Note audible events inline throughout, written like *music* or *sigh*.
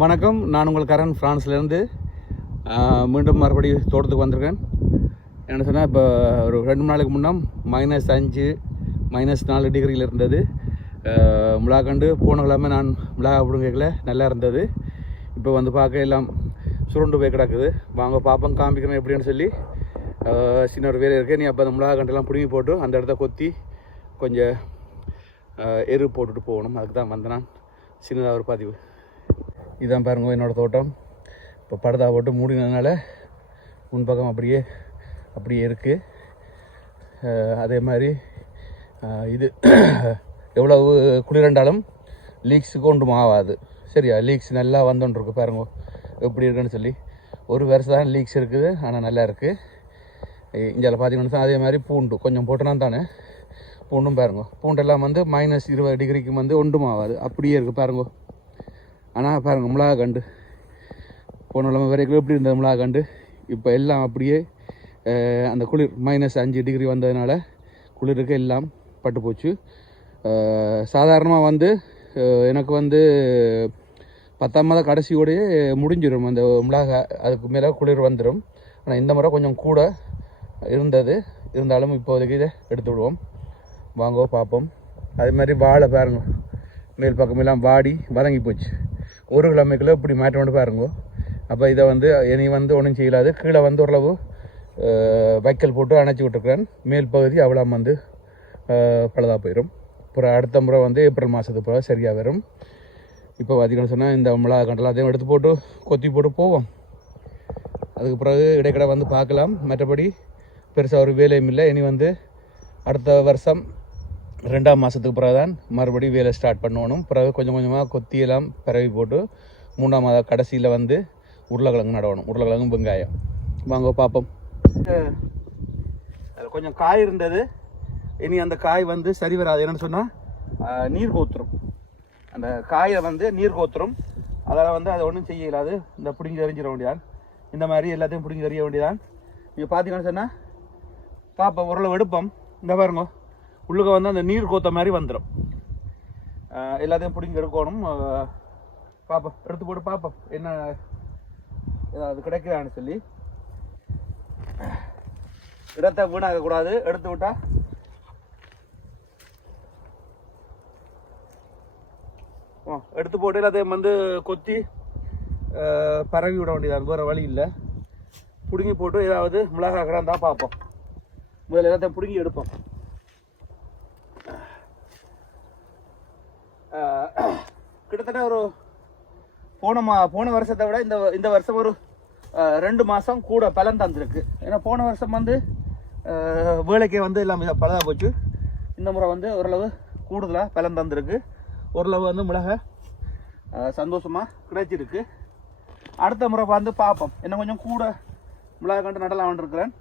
வணக்கம். நான் உங்கள் கரண் ஃப்ரான்ஸ்லேருந்து மீண்டும் மறுபடியும் தோட்டத்துக்கு வந்திருக்கேன். என்ன சொன்னால் இப்போ ஒரு ரெண்டு மூணு நாளுக்கு முன்னம் மைனஸ் அஞ்சு மைனஸ் நாலு டிகிரியில் இருந்தது. மிளகா கண்டு போன கிழமை நான் மிளகா பிடுங்கல நல்லா இருந்தது. இப்போ வந்து பார்க்க எல்லாம் சுருண்டு போய் கிடக்குது. வாங்க பாப்போம் காமிக்கிறேன் எப்படின்னு சொல்லி. சின்ன ஒரு வேலை இருக்குது நீ அப்போ அந்த மிளகா கண்டெல்லாம் பிடுங்கி போட்டு அந்த இடத்த கொத்தி கொஞ்சம் எரு போட்டுட்டு போகணும். அதுக்கு தான் வந்தேன் நான். சின்னதாக ஒரு பதிவு. இதுதான் பாருங்க என்னோடய தோட்டம். இப்போ படுதா போட்டு மூடினதுனால முன்பக்கம் அப்படியே அப்படியே இருக்குது அதே மாதிரி இது *clears throat* எவ்வளவு குளிரண்டாலும் லீக்ஸுக்கு ஒன்றும் ஆகாது. சரியா? லீக்ஸ் நல்லா வந்துட்டுருக்கு பாருங்க. எப்படி இருக்குன்னு சொல்லி. ஒரு வருஷம் தான் லீக்ஸ் இருக்குது ஆனால் நல்லா இருக்குது இங்கே பார்த்தீங்கன்னா அதே மாதிரி பூண்டு கொஞ்சம் போட்டுனா தானே. பூண்டும் பாருங்க. பூண்டெல்லாம் வந்து மைனஸ் இருபது டிகிரிக்கு வந்து ஒன்றும் ஆகாது. அப்படியே இருக்குது பாருங்க. ஆனால் பாருங்க மிளகா கண்டு போன நிலமை வரைக்கும் எப்படி இருந்தது மிளகா கண்டு இப்போ எல்லாம் அப்படியே அந்த குளிர் மைனஸ் அஞ்சு டிகிரி வந்ததுனால குளிருக்கு எல்லாம் பட்டு போச்சு. சாதாரணமாக வந்து எனக்கு வந்து பத்தாம் மாத கடைசியோடயே முடிஞ்சிடும் அந்த மிளகா அதுக்கு மேலே குளிர் வந்துடும் ஆனால் இந்த முறை கொஞ்சம் கூட இருந்தது. இருந்தாலும் இப்போதைக்கு இதை எடுத்து விடுவோம். வாங்கோ பார்ப்போம் அதே மாதிரி வாழை பாருங்க. மேல் பக்கமெல்லாம் வாடி வதங்கி போச்சு. ஒரு கிழமைக்குள்ளே இப்படி மாற்றோண்டு பாருங்க. அப்போ இதை வந்து இனி வந்து ஒன்றும் செய்யலாது. கீழே வந்து ஓரளவு வைக்கல் போட்டு அணைச்சி விட்டுருக்குறேன். மேல் பகுதி அவ்வளோ வந்து பழுதாக போயிடும் அப்புறம் அடுத்த முறை வந்து ஏப்ரல் மாதத்துக்கு பிறகு சரியாக வரும். இப்போ பார்த்திங்கன்னு சொன்னால் இந்த மிளகா கண்டெல்லாம் அதையும் எடுத்து போட்டு கொத்தி போட்டு போவோம். அதுக்கு பிறகு இடைக்கடை வந்து பார்க்கலாம். மற்றபடி பெருசாக ஒரு வேலையும் இல்லை. இனி வந்து அடுத்த வருஷம் ரெண்டாம் மாதத்துக்கு பிறகு தான் மறுபடியும் வேலை ஸ்டார்ட் பண்ணணும். பிறகு கொஞ்சம் கொஞ்சமாக கொத்தியெல்லாம் பிறவி போட்டு மூணாம் மாத கடைசியில் வந்து உருளைக்கிழங்கு நடணும் உருளைக்கிழங்கு வெங்காயம். வாங்க பார்ப்போம். கொஞ்சம் காய் இருந்தது. இனி அந்த காய் வந்து சரி வராது. என்னென்னு சொன்னால் நீர் கோத்துரும். அந்த காயில் வந்து நீர் கோத்துரும். அதெல்லாம் வந்து அதை ஒன்றும் செய்ய இயலாது. இந்த பிடுங்கி எறிஞ்சிட வேண்டியதான் இந்த மாதிரி எல்லாத்தையும் பிடுங்கி எறிய வேண்டியதான் நீங்கள் பார்த்தீங்கன்னு சொன்னால் பார்ப்போம் உருளை எடுப்போம் இந்த பாருங்க. உள்ளுக வந்து அந்த நீர் கோத்த மாதிரி வந்துடும் எல்லாத்தையும் பிடிங்கி எடுக்கணும். பார்ப்போம் எடுத்து போட்டு பார்ப்போம் என்ன ஏதாவது கிடைக்குதான்னு சொல்லி. இடத்தை வீணாக்க கூடாது. எடுத்து விட்டா. ஓ, எடுத்து போட்டு எல்லாத்தையும் வந்து கொத்தி பரவி விட வேண்டியதாக வேறு வழி இல்லை. பிடுங்கி போட்டு ஏதாவது மிளகா கிடந்தா பார்ப்போம் முதல்ல எல்லாத்தையும் பிடுங்கி எடுப்போம். கிட்டத்தட்ட ஒரு போன மா போன வருஷத்தை விட இந்த இந்த வருஷம் ஒரு ரெண்டு மாதம் கூட பலன் தந்திருக்கு. ஏன்னா போன வருஷம் வந்து வேலைக்கே வந்து எல்லாம் பலதாக போச்சு. இந்த முறை வந்து ஓரளவு கூடுதலாக பலன் தந்திருக்கு. ஓரளவு வந்து மிளகை சந்தோஷமாக கிடைச்சிருக்கு. அடுத்த முறை வந்து பார்ப்போம். இன்னும் கொஞ்சம் கூட மிளகா கண்டு நடலாம்னு இருக்கிறேன்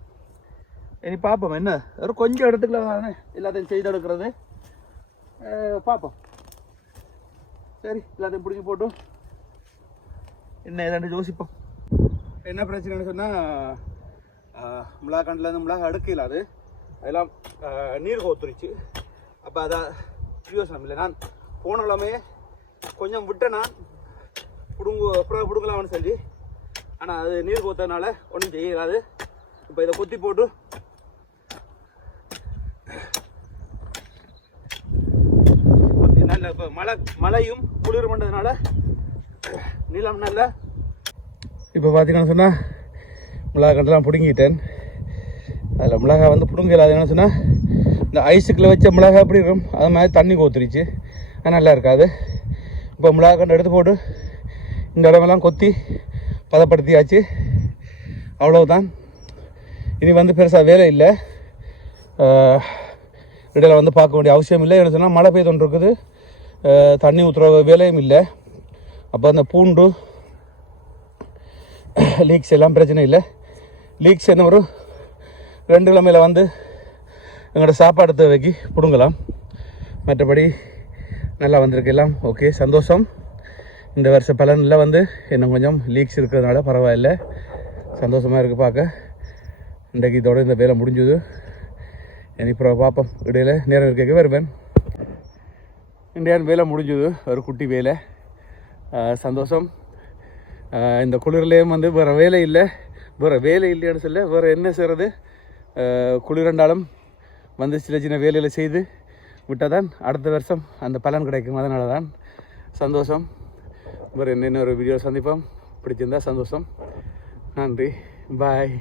இனி பார்ப்போம். என்ன? ஒரு கொஞ்சம் இடத்துக்குள்ள தானே எல்லாத்தையும் செய்து எடுக்கிறது பார்ப்போம். சரி எல்லாத்தையும் பிடிச்சி போட்டு. என்ன ஏதாண்டு யோசிப்போம். என்ன பிரச்சனைன்னு சொன்னால் மிளகா கண்டுலேருந்து மிளகா எடுக்கல அது. அதெல்லாம் நீர் கோத்துருச்சு. அப்போ அதை யோசனம் இல்லை நான் போன கிழமையே கொஞ்சம் விட்டேன் நான். பிடுங்கு அப்புறம் பிடுங்கலாம்னு சொல்லி. ஆனால் அது நீர் கோத்ததுனால ஒன்றும் செய்யலாது இப்போ இதை கொத்தி போட்டு கொத்தி நல்ல இப்போ மழை மழையும் குளிர் பண்ணதுனால நிலம் நல்ல. இப்போ பார்த்தீங்கன்னு சொன்னால் மிளகா கண்டெல்லாம் பிடுங்கிட்டேன். அதில் மிளகா வந்து பிடுங்க இல்லாதுன்னு சொன்னால் இந்த ஐஸுக்கில் வச்ச மிளகா எப்படி இருக்கும்? அது மாதிரி தண்ணி கோத்துருச்சு. அது நல்லா இருக்காது. இப்போ மிளகா கண்டு எடுத்து போட்டு இந்த இடமெல்லாம் கொத்தி பதப்படுத்தியாச்சு. அவ்வளவுதான். இனி வந்து பெருசாக வேலை இல்லை. இடையில வந்து பார்க்க வேண்டிய அவசியம் இல்லை. என்ன சொன்னால் மழை பெய்து இருக்குது தண்ணி ஊற்றுற வேலையும் இல்லை. அப்போ அந்த பூண்டு லீக்ஸ் எல்லாம் பிரச்சனை இல்லை. லீக்ஸ் என்ன ஒரு ரெண்டு கிழமையில் வந்து எங்களோட சாப்பாடு தேவைக்கு பிடுங்கலாம். மற்றபடி நல்லா வந்திருக்கு எல்லாம். ஓகே சந்தோஷம். இந்த வருஷ பலனில் வந்து இன்னும் கொஞ்சம் லீக்ஸ் இருக்கிறதுனால பரவாயில்ல. சந்தோஷமாக இருக்குது பார்க்க. இன்றைக்கு இதோட இந்த வேலை முடிஞ்சது. இனி அப்புறம் பார்ப்போம். இடையில நேரம் இருக்க வருவேன். இந்தியான் வேலை முடிஞ்சது. ஒரு குட்டி வேலை. சந்தோஷம். இந்த குளிர்லேயும் வந்து வேறு வேலை இல்லை. வேறு வேலை இல்லைன்னு சொல்ல வேறு என்ன செய்கிறது குளிரண்டாலும் வந்து சின்ன சின்ன வேலையில் செய்து விட்டால் தான் அடுத்த வருஷம் அந்த பலன் கிடைக்கும். அதனால தான் சந்தோஷம். வேறு என்னென்ன ஒரு வீடியோ சந்திப்போம். பிடிச்சிருந்தா சந்தோஷம். நன்றி. பாய்